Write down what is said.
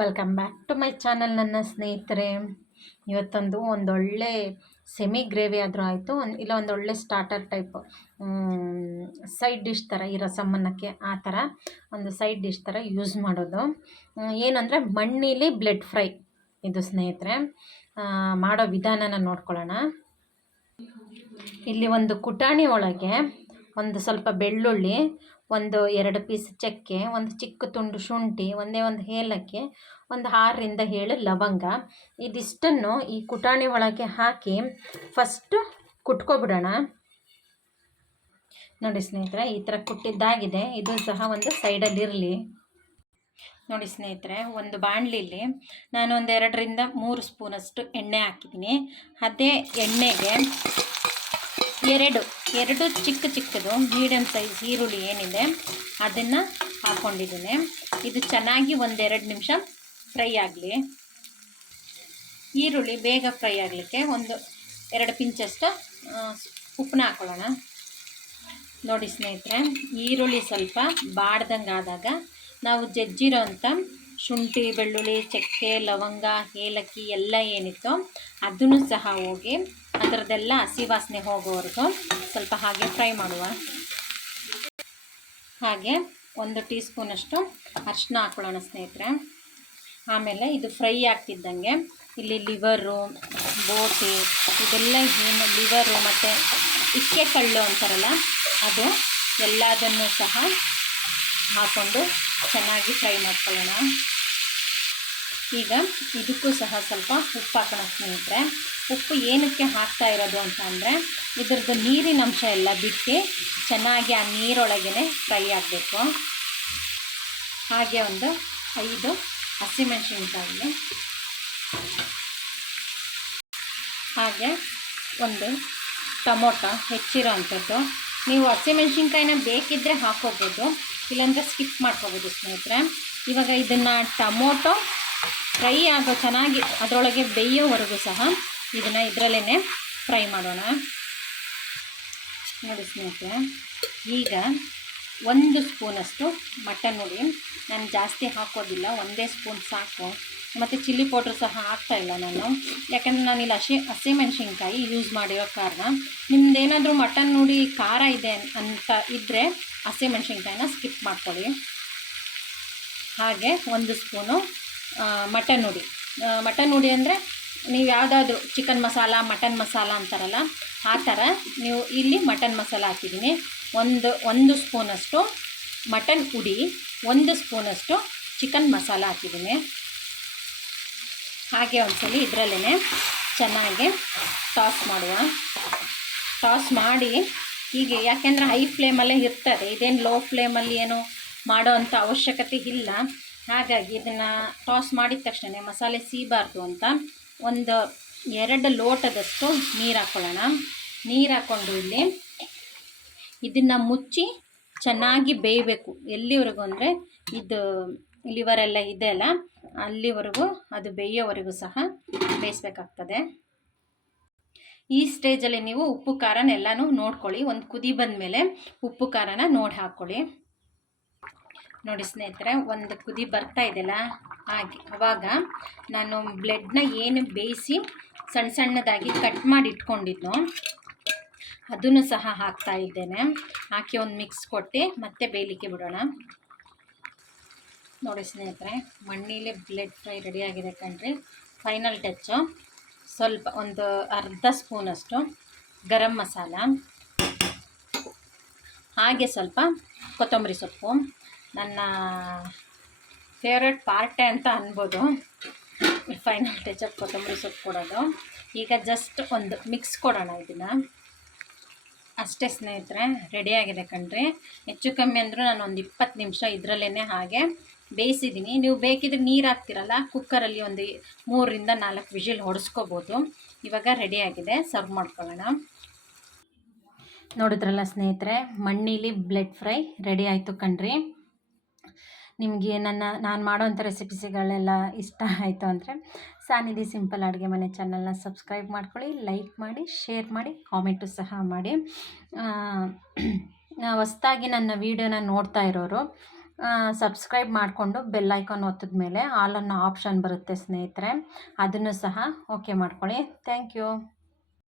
Welcome back to my channel ನನ್ನ ಸ್ನೇಹಿತರೆ. ಇವತ್ತೊಂದು ಒಂದೊಳ್ಳೆ ಸೆಮಿ ಗ್ರೇವಿ ಆದರೂ ಆಯಿತು, ಇಲ್ಲ ಒಂದೊಳ್ಳೆ ಸ್ಟಾರ್ಟರ್ ಟೈಪ್ ಸೈಡ್ ಡಿಶ್ ಥರ ಈ ರಸಮ್ಮನ್ನಕ್ಕೆ ಆ ಥರ ಒಂದು ಸೈಡ್ ಡಿಶ್ ಥರ ಯೂಸ್ ಮಾಡೋದು. ಏನಂದರೆ ಮಣ್ಣೀಲಿ ಬ್ಲೆಡ್ ಫ್ರೈ ಇದು ಸ್ನೇಹಿತರೆ. ಮಾಡೋ ವಿಧಾನನ ನೋಡ್ಕೊಳ್ಳೋಣ. ಇಲ್ಲಿ ಒಂದು ಕುಟಾಣಿ ಒಳಗೆ ಒಂದು ಸ್ವಲ್ಪ ಬೆಳ್ಳುಳ್ಳಿ, ಒಂದು 2 ಪೀಸ್ ಚಕ್ಕೆ, ಒಂದು ಚಿಕ್ಕ ತುಂಡು ಶುಂಠಿ, ಒಂದು ಏಲಕ್ಕಿ, ಒಂದು 6 ರಿಂದ 7 ಲವಂಗ, ಇದಿಷ್ಟನ್ನು ಈ ಕುಟಾಣಿ ಒಳಗೆ ಹಾಕಿ ಫಸ್ಟು ಕುಟ್ಕೊಬಿಡೋಣ. ನೋಡಿ ಸ್ನೇಹಿತರೆ, ಈ ಥರ ಕುಟ್ಟಿದ್ದಾಗಿದೆ. ಇದು ಸಹ ಒಂದು ಸೈಡಲ್ಲಿ ಇರಲಿ. ನೋಡಿ ಸ್ನೇಹಿತರೆ, ಒಂದು ಬಾಣಲಿಲಿ ನಾನು ಒಂದು 2 ರಿಂದ 3 ಸ್ಪೂನಷ್ಟು ಎಣ್ಣೆ ಹಾಕಿದ್ದೀನಿ. ಅದೇ ಎಣ್ಣೆಗೆ ಎರಡು ಚಿಕ್ಕದು ಮೀಡಿಯಮ್ ಸೈಜ್ ಈರುಳ್ಳಿ ಏನಿದೆ ಅದನ್ನು ಹಾಕ್ಕೊಂಡಿದ್ದೀನಿ. ಇದು ಚೆನ್ನಾಗಿ 1-2 ನಿಮಿಷ ಫ್ರೈ ಆಗಲಿ. ಈರುಳ್ಳಿ ಬೇಗ ಫ್ರೈ ಆಗಲಿಕ್ಕೆ 1-2 ಪಿಂಚಷ್ಟು ಉಪ್ಪನ್ನ ಹಾಕ್ಕೊಳ್ಳೋಣ. ನೋಡಿ ಸ್ನೇಹಿತರೆ, ಈರುಳ್ಳಿ ಸ್ವಲ್ಪ ಬಾಡ್ದಂಗೆ ಆದಾಗ ನಾವು ಜಜ್ಜಿರೋ ಅಂಥ ಶುಂಠಿ, ಬೆಳ್ಳುಳ್ಳಿ, ಚಕ್ಕೆ, ಲವಂಗ, ಏಲಕ್ಕಿ ಎಲ್ಲ ಏನಿತ್ತು ಅದನ್ನು ಸಹ ಹೋಗಿ ಅದರದ್ದೆಲ್ಲ ಹಸಿ ವಾಸನೆ ಹೋಗೋವರೆಗೂ ಸ್ವಲ್ಪ ಹಾಗೆ ಫ್ರೈ ಮಾಡುವ. ಹಾಗೆ 1 ಟೀ ಸ್ಪೂನಷ್ಟು ಅರಿಶಿನ ಹಾಕ್ಕೊಳ್ಳೋಣ ಸ್ನೇಹಿತರೆ. ಆಮೇಲೆ ಇದು ಫ್ರೈ ಆಗ್ತಿದ್ದಂಗೆ ಇಲ್ಲಿ ಲಿವರು, ಬೋಟಿ, ಇದೆಲ್ಲ ಏನು ಲಿವರು ಮತ್ತು ಇಕ್ಕೆ ಕಳ್ಳು ಅಂತಾರಲ್ಲ ಅದು ಎಲ್ಲದನ್ನು ಸಹ ಹಾಕ್ಕೊಂಡು ಚೆನ್ನಾಗಿ ಫ್ರೈ ಮಾಡ್ಕೊಳ್ಳೋಣ. ಈಗ ಇದಕ್ಕೂ ಸಹ ಸ್ವಲ್ಪ ಉಪ್ಪು ಹಾಕೋಣ ಸ್ನೇಹಿತರೆ. ಉಪ್ಪು ಏನಕ್ಕೆ ಹಾಕ್ತಾ ಇರೋದು ಅಂತ ಅಂದರೆ ಇದ್ರದ್ದು ನೀರಿನ ಅಂಶ ಎಲ್ಲ ಬಿಟ್ಟು ಚೆನ್ನಾಗಿ ಆ ನೀರೊಳಗೇ ಫ್ರೈ ಆಗಬೇಕು. ಹಾಗೆ ಒಂದು 5 ಹಸಿಮೆಣಸಿನ್ಕಾಯಿ, ಹಾಗೆ ಒಂದು ಟೊಮೊಟೊ ಹೆಚ್ಚಿರೋ ಅಂಥದ್ದು. ನೀವು ಹಸಿಮೆಣಸಿನ್ಕಾಯಿನ ಬೇಕಿದ್ದರೆ ಹಾಕೋಬೋದು, ಇಲ್ಲಾಂದರೆ ಸ್ಕಿಪ್ ಮಾಡ್ಕೋಬೋದು ಸ್ನೇಹಿತರೆ. ಇವಾಗ ಇದನ್ನು ಟೊಮೊಟೊ ಫ್ರೈ ಆಗೋ ಚೆನ್ನಾಗಿ ಅದರೊಳಗೆ ಬೇಯೋವರೆಗೂ ಸಹ ಇದನ್ನು ಇದರಲ್ಲೇ ಫ್ರೈ ಮಾಡೋಣ. ನೋಡಿ ಸ್ನೇಹಿತರೆ, ಈಗ 1 ಸ್ಪೂನಷ್ಟು ಮಟನ್ ಹುಡಿ, ನಾನು ಜಾಸ್ತಿ ಹಾಕೋದಿಲ್ಲ, 1 ಸ್ಪೂನ್ ಸಾಕು. ಮತ್ತು ಚಿಲ್ಲಿ ಪೌಡ್ರ್ ಸಹ ಹಾಕ್ತಾಯಿಲ್ಲ ನಾನು, ಯಾಕಂದರೆ ನಾನಿಲ್ಲಿ ಹಸಿಮೆಣಸಿನ್ಕಾಯಿ ಯೂಸ್ ಮಾಡಿರೋ ಕಾರಣ. ನಿಮ್ಮದೇನಾದರೂ ಮಟನ್ ಹುಡಿ ಖಾರ ಇದೆ ಅಂತ ಇದ್ದರೆ ಹಸಿಮೆಣಸಿನ್ಕಾಯಿನ ಸ್ಕಿಪ್ ಮಾಡ್ಕೊಳ್ಳಿ. ಹಾಗೆ 1 ಸ್ಪೂನು ಮಟನ್ ಹುಡಿ ಅಂದರೆ ನೀವು ಯಾವುದಾದ್ರೂ ಚಿಕನ್ ಮಸಾಲ, ಮಟನ್ ಮಸಾಲ ಅಂತಾರಲ್ಲ ಆ ಥರ ನೀವು ಇಲ್ಲಿ ಮಟನ್ ಮಸಾಲ ಹಾಕಿದ್ದೀನಿ. ಒಂದು ಸ್ಪೂನಷ್ಟು ಮಟನ್ ಹುಡಿ, 1 ಸ್ಪೂನಷ್ಟು ಚಿಕನ್ ಮಸಾಲ ಹಾಕಿದ್ದೀನಿ. ಹಾಗೆ ಒಂದ್ಸಲಿ ಇದರಲ್ಲೇ ಚೆನ್ನಾಗಿ ಟಾಸ್ ಮಾಡಿ ಹೀಗೆ, ಯಾಕೆಂದರೆ ಹೈ ಫ್ಲೇಮಲ್ಲೇ ಇರ್ತದೆ, ಇದೇನು ಲೋ ಫ್ಲೇಮಲ್ಲಿ ಏನು ಮಾಡೋ ಅಂಥ ಅವಶ್ಯಕತೆ ಇಲ್ಲ. ಹಾಗಾಗಿ ಇದನ್ನು ಟಾಸ್ ಮಾಡಿದ ತಕ್ಷಣ ಮಸಾಲೆ ಸೀಬಾರ್ದು ಅಂತ 2 ಲೋಟದಷ್ಟು ನೀರು ಹಾಕ್ಕೊಳ್ಳೋಣ. ನೀರು ಹಾಕ್ಕೊಂಡು ಇಲ್ಲಿ ಇದನ್ನು ಮುಚ್ಚಿ ಚೆನ್ನಾಗಿ ಬೇಯಬೇಕು. ಎಲ್ಲಿವರೆಗೂ ಅಂದರೆ ಇದು ಲಿವರೆಲ್ಲ ಇದೆ ಅಲ್ಲ ಅಲ್ಲಿವರೆಗೂ, ಅದು ಬೇಯೋವರೆಗೂ ಸಹ ಬೇಯಿಸ್ಬೇಕಾಗ್ತದೆ. ಈ ಸ್ಟೇಜಲ್ಲಿ ನೀವು ಉಪ್ಪು ಖಾರನೆಲ್ಲನೂ ನೋಡ್ಕೊಳ್ಳಿ. ಒಂದು ಕುದಿ ಬಂದಮೇಲೆ ಉಪ್ಪು ಖಾರನ ನೋಡಿ ಹಾಕ್ಕೊಳ್ಳಿ. ನೋಡಿ ಸ್ನೇಹಿತರೆ, ಒಂದು ಕುದಿ ಬರ್ತಾ ಇದೆಯಲ್ಲ ಹಾಗೆ ಆವಾಗ ನಾನು ಬ್ಲೆಡ್ನ ಏನು ಬೇಯಿಸಿ ಸಣ್ಣದಾಗಿ ಕಟ್ ಮಾಡಿ ಇಟ್ಕೊಂಡಿದ್ದು ಅದನ್ನು ಸಹ ಹಾಕ್ತಾ ಇದ್ದೇನೆ. ಹಾಕಿ ಒಂದು ಮಿಕ್ಸ್ ಕೊಟ್ಟು ಮತ್ತೆ ಬೇಯಲಿಕ್ಕೆ ಬಿಡೋಣ. ನೋಡಿ ಸ್ನೇಹಿತರೆ, ಮಣ್ಣೀಲಿ ಬ್ಲೆಡ್ ಫ್ರೈ ರೆಡಿಯಾಗಿದೆ ಕಣ್ರಿ. ಫೈನಲ್ ಟಚ್ಚು ಸ್ವಲ್ಪ ಒಂದು ಅರ್ಧ ಸ್ಪೂನಷ್ಟು ಗರಂ ಮಸಾಲ, ಹಾಗೆ ಸ್ವಲ್ಪ ಕೊತ್ತಂಬರಿ ಸೊಪ್ಪು, ನನ್ನ ಫೇವ್ರೆಟ್ ಪಾರ್ಟೇ ಅಂತ ಅನ್ಬೋದು ಫೈನಲ್ ಟಚಪ್ ಕೊತ್ತಂಬರಿ ಸೊಪ್ಪು ಕೊಡೋದು. ಈಗ ಜಸ್ಟ್ ಒಂದು ಮಿಕ್ಸ್ ಕೊಡೋಣ ಇದನ್ನು. ಅಷ್ಟೇ ಸ್ನೇಹಿತರೆ, ರೆಡಿಯಾಗಿದೆ ಕಣ್ರಿ. ಹೆಚ್ಚು ಕಮ್ಮಿ ಅಂದರೂ ನಾನು ಒಂದು 20 ನಿಮಿಷ ಇದರಲ್ಲೇ ಹಾಗೆ ಬೇಯಿಸಿದ್ದೀನಿ. ನೀವು ಬೇಕಿದ್ರೆ ನೀರು ಹಾಕ್ತಿರಲ್ಲ ಕುಕ್ಕರಲ್ಲಿ ಒಂದು 3 ರಿಂದ 4 ವಿಷಿಲ್ ಹೊಡೆಸ್ಕೋಬೋದು. ಇವಾಗ ರೆಡಿಯಾಗಿದೆ, ಸರ್ವ್ ಮಾಡ್ಕೊಳ್ಳೋಣ. ನೋಡಿದ್ರಲ್ಲ ಸ್ನೇಹಿತರೆ, ಮಣ್ಣೀಲಿ ಬ್ಲೆಡ್ ಫ್ರೈ ರೆಡಿ ಆಯಿತು ಕಣ್ರಿ. ನಿಮಗೆ ನಾನು ಮಾಡೋವಂಥ ರೆಸಿಪೀಸ್ಗಳೆಲ್ಲ ಇಷ್ಟ ಆಯಿತು ಅಂದರೆ ಸಾನಿಧಿ ಸಿಂಪಲ್ ಅಡುಗೆ ಮನೆ ಚಾನಲ್ನ ಸಬ್ಸ್ಕ್ರೈಬ್ ಮಾಡ್ಕೊಳ್ಳಿ, ಲೈಕ್ ಮಾಡಿ, ಶೇರ್ ಮಾಡಿ, ಕಾಮೆಂಟು ಸಹ ಮಾಡಿ. ಹೊಸ್ದಾಗಿ ನನ್ನ ವೀಡಿಯೋನ ನೋಡ್ತಾ ಇರೋರು ಸಬ್ಸ್ಕ್ರೈಬ್ ಮಾಡಿಕೊಂಡು ಬೆಲ್ ಐಕಾನ್ ಒತ್ತಿದ ಮೇಲೆ ಆಲ್ ಅನ್ನೋ ಆಪ್ಷನ್ ಬರುತ್ತೆ ಸ್ನೇಹಿತರೆ, ಅದನ್ನು ಸಹ ಓಕೆ ಮಾಡ್ಕೊಳ್ಳಿ. Thank you.